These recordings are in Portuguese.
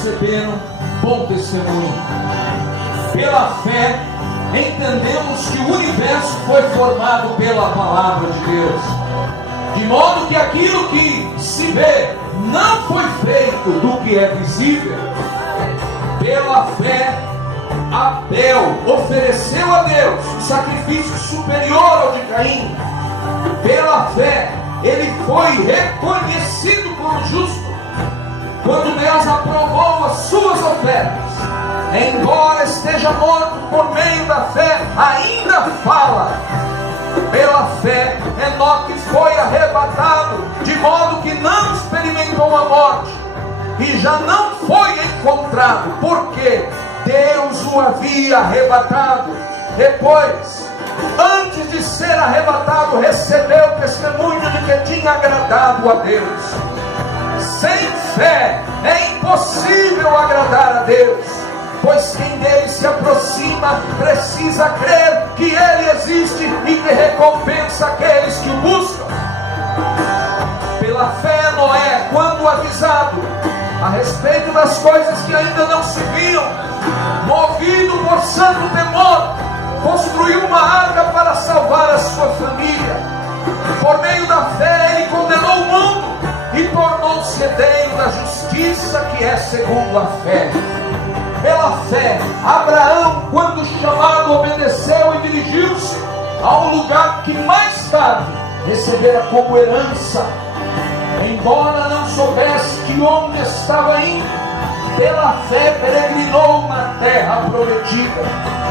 receberam bom testemunho. Pela fé, entendemos que o universo foi formado pela palavra de Deus, de modo que aquilo que se vê não foi feito do que é visível. Pela fé, Abel ofereceu a Deus um sacrifício superior ao de Caim. Pela fé, ele foi reconhecido como justo quando Deus aprovou as suas ofertas. Embora esteja morto, por meio da fé ainda fala. Pela fé, Enoque foi arrebatado, de modo que não experimentou a morte, e já não foi encontrado, porque Deus o havia arrebatado. Depois, antes de ser arrebatado, recebeu o testemunho de que tinha agradado a Deus. Sem fé é impossível agradar a Deus, pois quem dele se aproxima precisa crer que ele existe e que recompensa aqueles que o buscam. Pela fé, Noé, quando avisado a respeito das coisas que ainda não se viam, movido por santo temor, construiu uma arca para salvar a sua família. Por meio da fé, ele condenou o mundo e tornou-se herdeiro da justiça que é segundo a fé. Pela fé, Abraão, quando chamado, obedeceu e dirigiu-se a um lugar que mais tarde recebera como herança. Embora não soubesse de onde estava indo, pela fé peregrinou na terra prometida,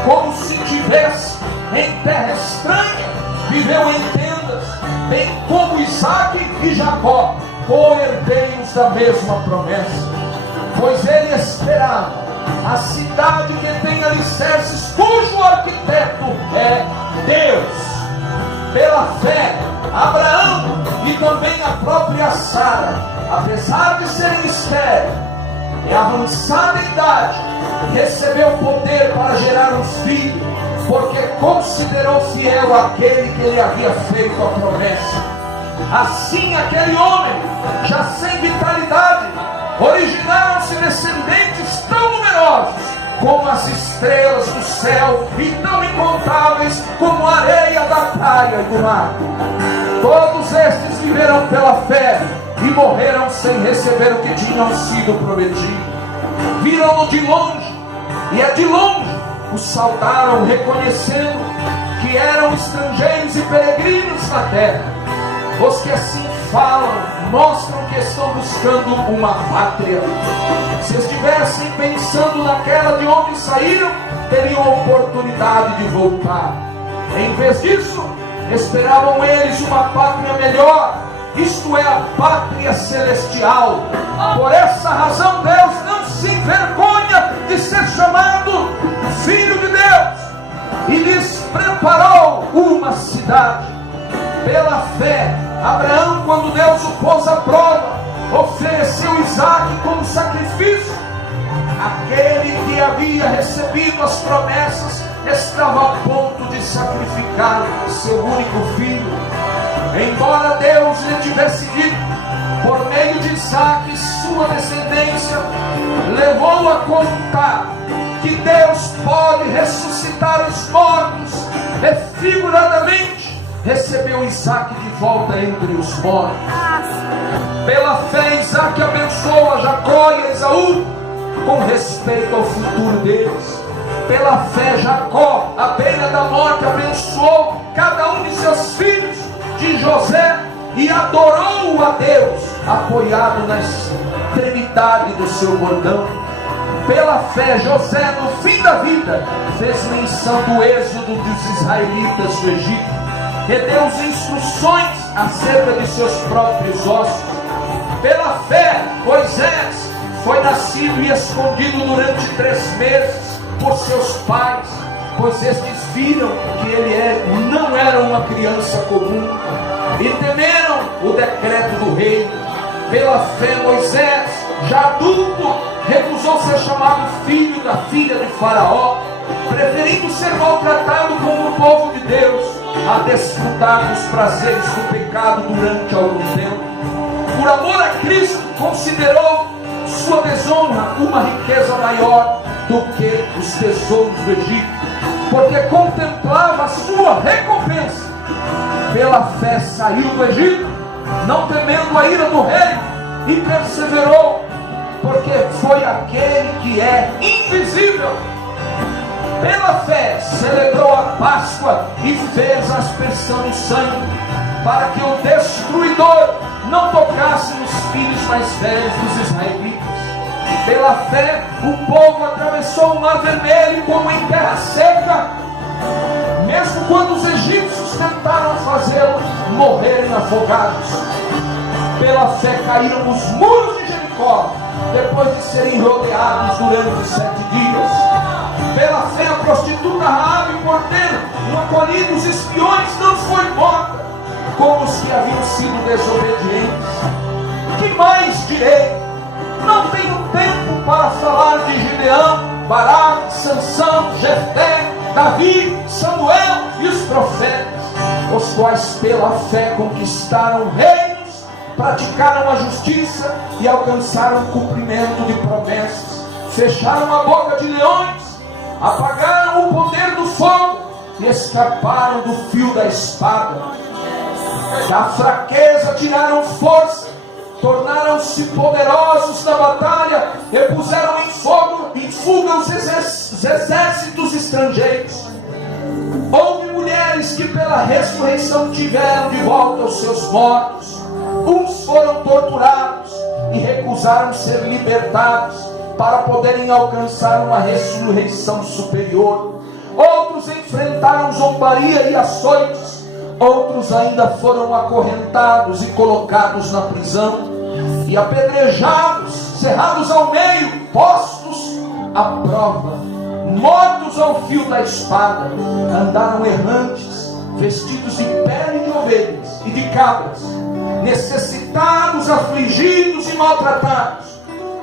como se estivesse em terra estranha. Viveu em tendas, bem como Isaque e Jacó, co-herdeiros da mesma promessa, pois ele esperava a cidade que tem alicerces, cujo arquiteto é Deus. Pela fé, Abraão e também a própria Sara, apesar de serem estéreis e avançada idade, recebeu poder para gerar um filho, porque considerou fiel aquele que lhe havia feito a promessa. Assim, aquele homem, já sem vitalidade, originaram-se descendentes tão numerosos como as estrelas do céu e tão incontáveis como a areia da praia e do mar. Todos estes viveram pela fé e morreram sem receber o que tinham sido prometido. Viram-no de longe, e de longe o saudaram, reconhecendo que eram estrangeiros e peregrinos na terra. Os que assim falam mostram que estão buscando uma pátria. Se estivessem pensando naquela de onde saíram, teriam a oportunidade de voltar. Em vez disso, esperavam eles uma pátria melhor, isto é, a pátria celestial. Por essa razão, Deus não se envergonha de ser chamado Filho de Deus, e lhes preparou uma cidade. Pela fé, Abraão, quando Deus o pôs à prova, ofereceu Isaque como sacrifício. Aquele que havia recebido as promessas estava a ponto de sacrificar seu único filho. Embora Deus lhe tivesse dito, por meio de Isaque, sua descendência, levou a contar que Deus pode ressuscitar os mortos, e figuradamente recebeu Isaque de volta entre os mortos. Pela fé, Isaque abençoou a Jacó e a Esaú com respeito ao futuro deles. Pela fé, Jacó, à beira da morte, abençoou cada um de seus filhos, de José, e adorou a Deus, apoiado na extremidade do seu bordão. Pela fé, José, no fim da vida, fez menção do êxodo dos israelitas do Egito e deu instruções acerca de seus próprios ossos. Pela fé, Moisés foi nascido e escondido durante 3 meses por seus pais, pois estes viram que ele não era uma criança comum e temeram o decreto do rei. Pela fé, Moisés, já adulto, recusou ser chamado filho da filha de Faraó, preferindo ser maltratado como o povo de Deus, a desfrutar dos prazeres do pecado durante algum tempo. Por amor a Cristo, considerou sua desonra uma riqueza maior do que os tesouros do Egito, porque contemplava a sua recompensa. Pela fé saiu do Egito, não temendo a ira do rei, e perseverou, porque foi aquele que é invisível. Pela fé celebrou a Páscoa e fez aspersão no sangue, para que o destruidor não tocasse nos filhos mais velhos dos israelitas. Pela fé o povo atravessou o mar vermelho como em terra seca, mesmo quando os egípcios tentaram fazê-lo morrerem afogados. Pela fé caíram os muros de Jericó, depois de serem rodeados durante 7 dias. Pela fé a prostituta Raabe, por ter acolhido os espiões, não foi morta, como os que haviam sido desobedientes. Que mais direi? Não tenho tempo para falar de Gideão, Baraque, Sansão, Jefté, Davi, Samuel e os profetas, os quais pela fé conquistaram reinos, praticaram a justiça e alcançaram o cumprimento de promessas, fecharam a boca de leões, apagaram o poder do fogo e escaparam do fio da espada. Da fraqueza tiraram força, tornaram-se poderosos na batalha e puseram em fuga os exércitos estrangeiros. Houve mulheres que pela ressurreição tiveram de volta os seus mortos. Uns foram torturados e recusaram ser libertados para poderem alcançar uma ressurreição superior. Outros enfrentaram zombaria e açoites. Outros ainda foram acorrentados e colocados na prisão, e apedrejados, cerrados ao meio, postos à prova, mortos ao fio da espada. Andaram errantes, vestidos de pele de ovelhas e de cabras, necessitados, afligidos e maltratados.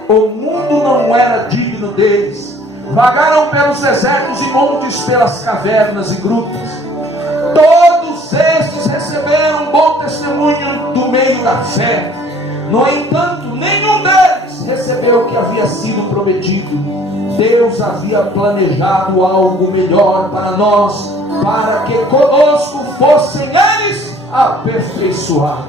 O mundo não era digno deles. Vagaram pelos desertos e montes, pelas cavernas e grutas. Todos estes receberam bom testemunho do meio da fé. No entanto, nenhum deles recebeu o que havia sido prometido. Deus havia planejado algo melhor para nós, para que conosco fossem eles aperfeiçoados.